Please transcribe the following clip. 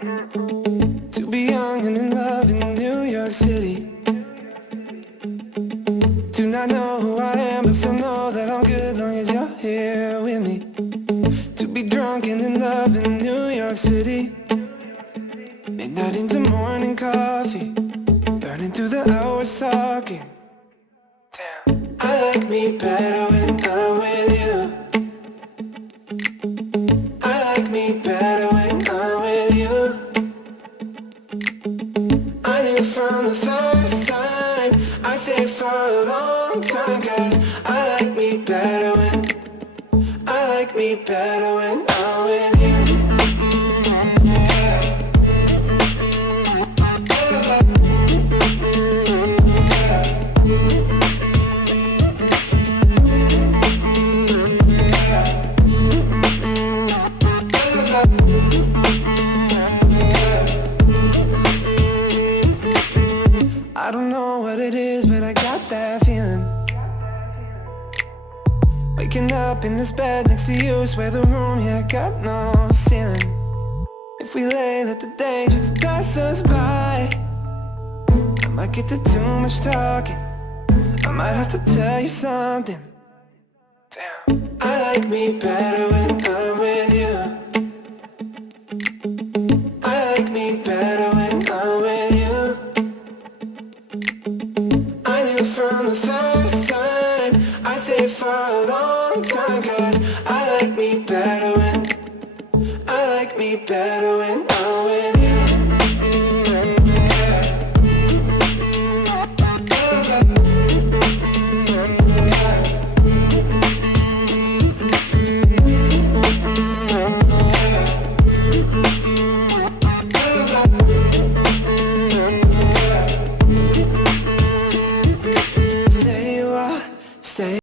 To be young and in love in New York City. Do not know who I am, but still know that I'm good long as you're here with me. To be drunk and in love in New York City. Midnight into morning coffee, burning through the hours talking. Damn, I like me better when I'm with you. I like me better when I'm with you. I knew from the first time I'd stay for a long time, 'cause I like me better when I'm with you. I don't know what it is, but I got that feeling. Waking up in this bed next to you, swear the room, yeah, got no ceiling. If we lay, let the day just pass us by. I might get to too much talking, I might have to tell you something. Damn, I like me better when I'm with you. I like me better when I'm with you. I knew from the first time I'd stay for a long time, 'cause I like me better when I'm with you. Stay a while, stay